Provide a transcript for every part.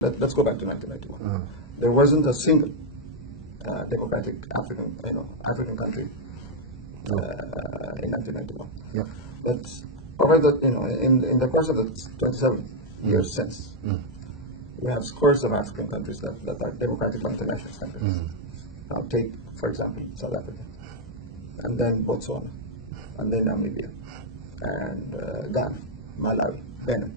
let's go back to 1991. There wasn't a single democratic African country in 1991. Yeah. But over the in the course of the 27 years since, we have scores of African countries that are democratic by international standards. Now take, for example, South Africa, and then Botswana, and then Namibia, and Ghana, Malawi, Benin.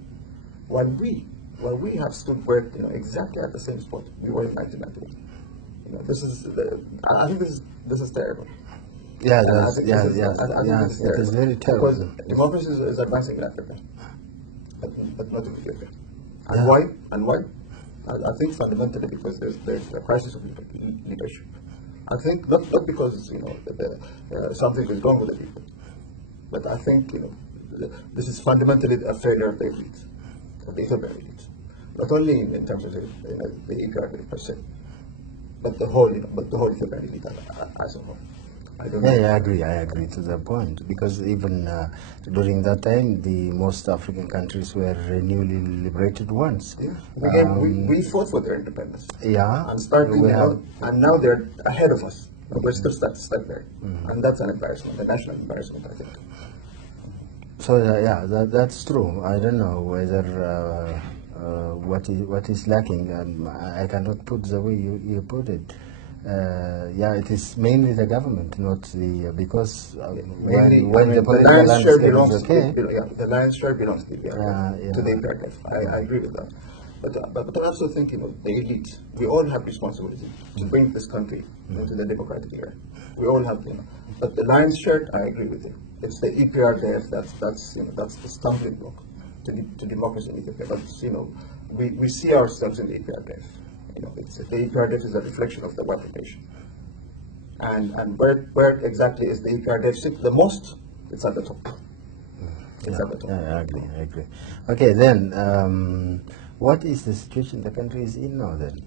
While we have stood where exactly at the same spot we were in 1991. This is I think this is terrible. Yeah, it is very terrible. Because democracy is advancing in Africa, but not in Ethiopia. And why? And why? I think fundamentally because there's a crisis of leadership. I think not because something is wrong with the people, but I think this is fundamentally a failure of the elite, of the Ethiopian elite, not only in terms of the EPRD per se, but the whole Ethiopian elite as a whole. I agree to the point, because even during that time, the most African countries were newly liberated ones. Yeah. We fought for their independence. Yeah. And now they're ahead of us. We're still stuck there. And that's an embarrassment, a national embarrassment, I think. So that's true. I don't know whether what is lacking, and I cannot put the way you put it. It is mainly the government, not the because when the political landscape is okay, the lion's share belongs to the EPRDF. I agree with that. But I also think the elite, we all have responsibility to bring this country into the democratic era. We all have, but the lion's share, I agree with you. It's the EPRDF that's the stumbling block to democracy in Ethiopia. But we see ourselves in the EPRDF. The EPRDF is a reflection of the white nation. And where exactly is the EPRDF sit the most? It's at the top. It's at the top. I agree. Okay, then what is the situation the country is in now then?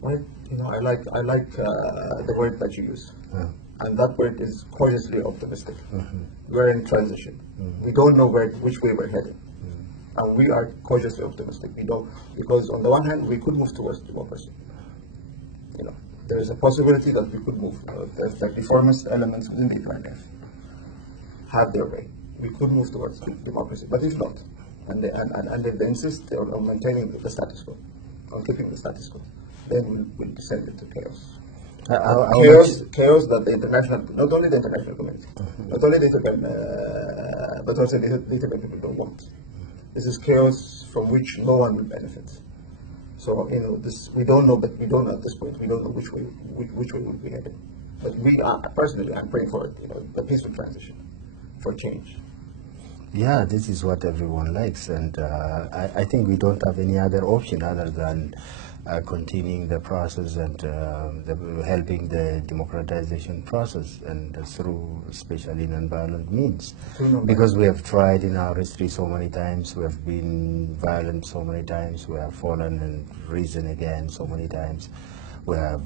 Well, I like the word that you use. And that word is cautiously optimistic. We're in transition. We don't know which way we're headed. And we are cautiously optimistic. We don't, because on the one hand, we could move towards democracy. There is a possibility that we could move. The reformist elements within the EPRDF have their way. We could move towards democracy, but if not, and they insist on maintaining the status quo, on keeping the status quo, then we'll descend into chaos. Chaos that the international, not only the international community, not only the Ethiopian, but also the Ethiopian people don't want. This is chaos from which no one will benefit. So we don't know, but we don't know at this point. We don't know which way we'll be headed. But personally, I'm praying for the peaceful transition, for change. Yeah, this is what everyone likes, and I think we don't have any other option other than continuing the process and helping the democratization process, and through especially non-violent means. Because we have tried in our history so many times, we have been violent so many times, we have fallen and risen again so many times. We have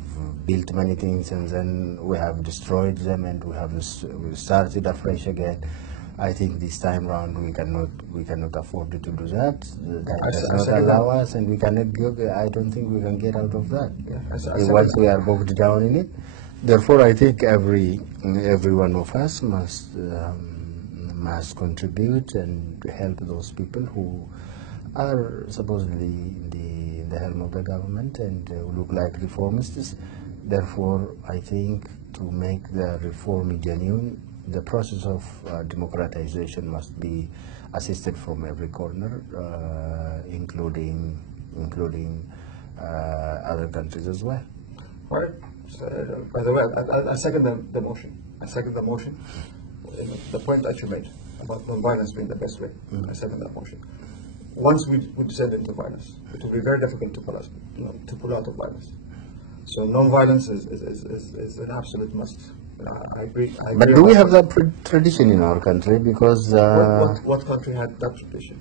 built many things and then we have destroyed them, and we have started afresh again. I think this time round we cannot afford to do that. That does not allow us, and we cannot go. I don't think we can get out of that once we are bogged down in it. Therefore, I think every one of us must contribute and help those people who are supposedly in the helm of the government and look like reformists. Therefore, I think to make the reform genuine, the process of democratization must be assisted from every corner, including other countries as well. Right. So, by the way, I second the motion. I second the motion. The point that you made about non-violence being the best way. I second that motion. Once we descend into violence, it will be very difficult to pull out of violence. So non-violence is an absolute must. I agree. But do we have that tradition in our country? Because what country had that tradition?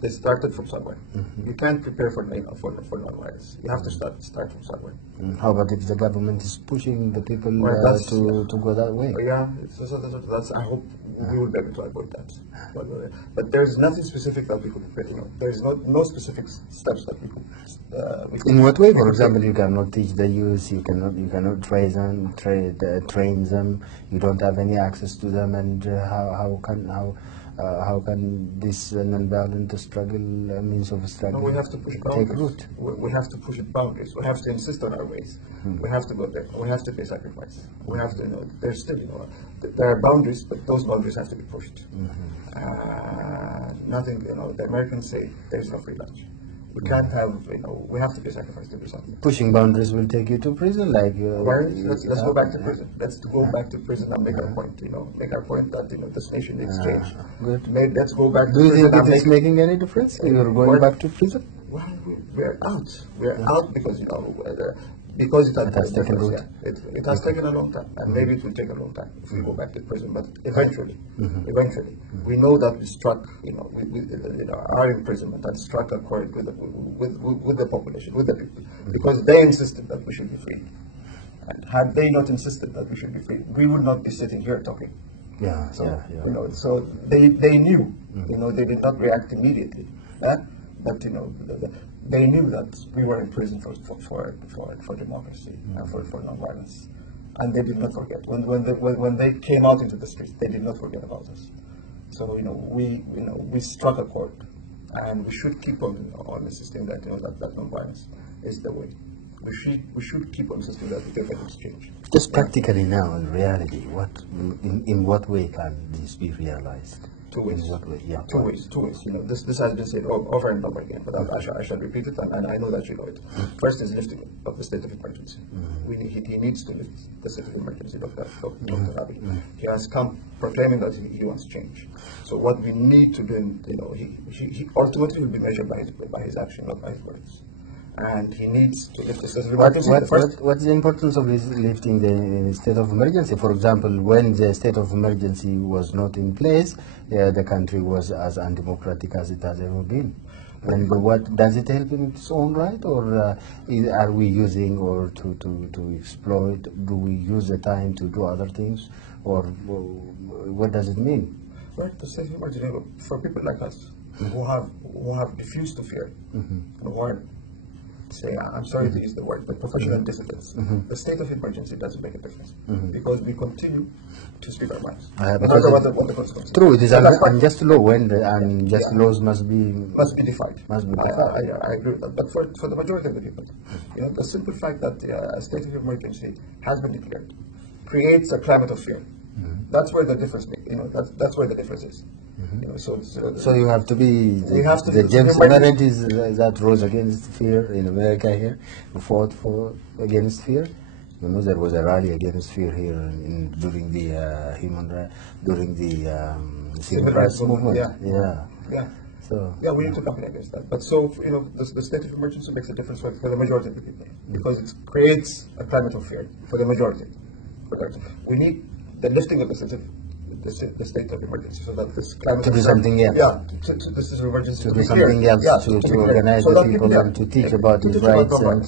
they started from somewhere. You can't prepare for non-violence. You have to start from somewhere. How about if the government is pushing the people to go that way? Yeah, that's I hope we will be able to avoid that. But there's nothing specific that we could prepare. There's no specific steps that we could. In what way? For example, you cannot teach the youth. You cannot train them. You don't have any access to them, and how can this non-violent struggle, means of struggle, we have to push take root? We have to push it boundaries. We have to insist on our ways. We have to go there. We have to pay sacrifice. We have to there's still there are boundaries, but those boundaries have to be pushed. Nothing. The Americans say there's no free lunch. We can't have, we have to pay sacrifice to do something. Pushing boundaries will take you to prison, like. Let's go back to prison. Let's go back to prison and make our point. Make our point that this nation needs change. Good. Let's go back. Do you think it is making any difference? You're going back to prison? Well, we're out. We're out because because it has taken root. It has taken a long time, and maybe it will take a long time if we go back to prison. But eventually, we know that we struck, our imprisonment and struck a chord with the population, with the people, because they insisted that we should be free. And had they not insisted that we should be free, we would not be sitting here talking. So they knew, they did not react immediately, but they knew that we were in prison for democracy and for non-violence, and they did not forget. When they came out into the streets, they did not forget about us. So we struck a chord, and we should keep on insisting that that non-violence is the way. We should keep on insisting that we can exchange. Just practically now, in reality, in what way can this be realized? Two ways. In what way? Yeah. Two ways. This has been said over and over again, but I shall repeat it, and I know that you know it. First is lifting of the state of emergency. He needs to lift the state of emergency, Dr. Abiy. He has come proclaiming that he wants change. So what we need to do, he ultimately will be measured by his action, not by his words. And he needs to lift the state of emergency. What's the importance of lifting the state of emergency? For example, when the state of emergency was not in place, the country was as undemocratic as it has ever been. And what does it help in its own right, or are we using or to exploit? Do we use the time to do other things, or what does it mean? Well, the state of emergency for people like us who have refused to fear and who are, say, I'm sorry to use the word, but professional dissidents. The state of emergency doesn't make a difference because we continue to speak our minds. No matter what the consequences. True, it is unjust law, and unjust laws must be defied. I agree with that. But for the majority of the people, the simple fact that a state of emergency has been declared creates a climate of fear. That's where the difference. That's where the difference is. So you have to be the James Marriages that rose against fear in America here, who fought against fear. There was a rally against fear here during the civil rights movement. We need to campaign against that. But the state of emergency makes a difference for the majority of the people because it creates a climate of fear for the majority. We need the lifting of the state of emergency, so that this climate to do something else. This is emergency to do something else, to organize the people and to teach about his rights and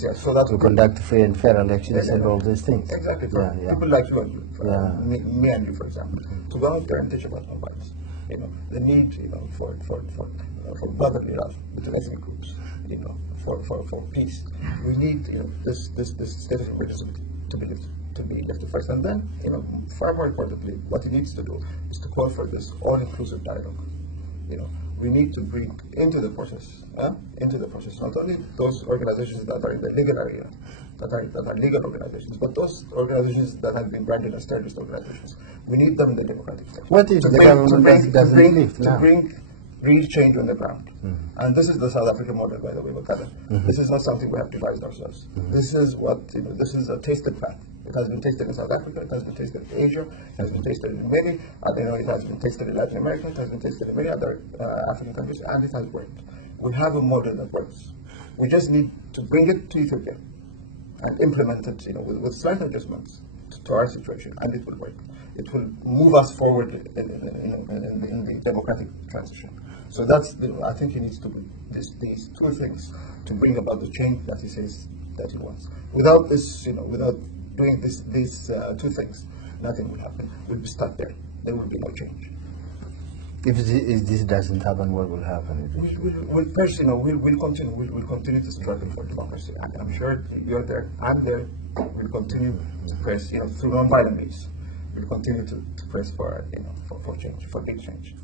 to conduct free and fair elections and all these things. Exactly. People like you and you, me and you, for example, to go out there and teach about non-violence. The need, for brotherly love between ethnic groups, for peace. We need, this state of emergency to be lifted first, and then, far more importantly, what he needs to do is to call for this all-inclusive dialogue. We need to bring into the process not only those organizations that are in the legal area, that are legal organizations, but those organizations that have been branded as terrorist organizations. We need them in the democratic space. What if the government doesn't lift now? To bring real change on the ground. And this is the South African model, by the way, Baqala. This is not something we have devised ourselves. This is this is a tasted path. It has been tasted in South Africa, it has been tasted in Asia, it has been tasted in many, it has been tasted in Latin America, it has been tasted in many other African countries, and it has worked. We have a model that works. We just need to bring it to Ethiopia and implement it, with slight adjustments to our situation, and it will work. It will move us forward in the democratic transition. So I think he needs to do these two things to bring about the change that he says that he wants. Without this, without doing these two things, nothing will happen. We'll be stuck there. There will be no change. If this doesn't happen, what will happen? We'll continue. We'll continue to struggle for democracy. I'm sure you're there. I'm there. We'll continue to press, through non-violent means. We'll continue to press for change, for big change.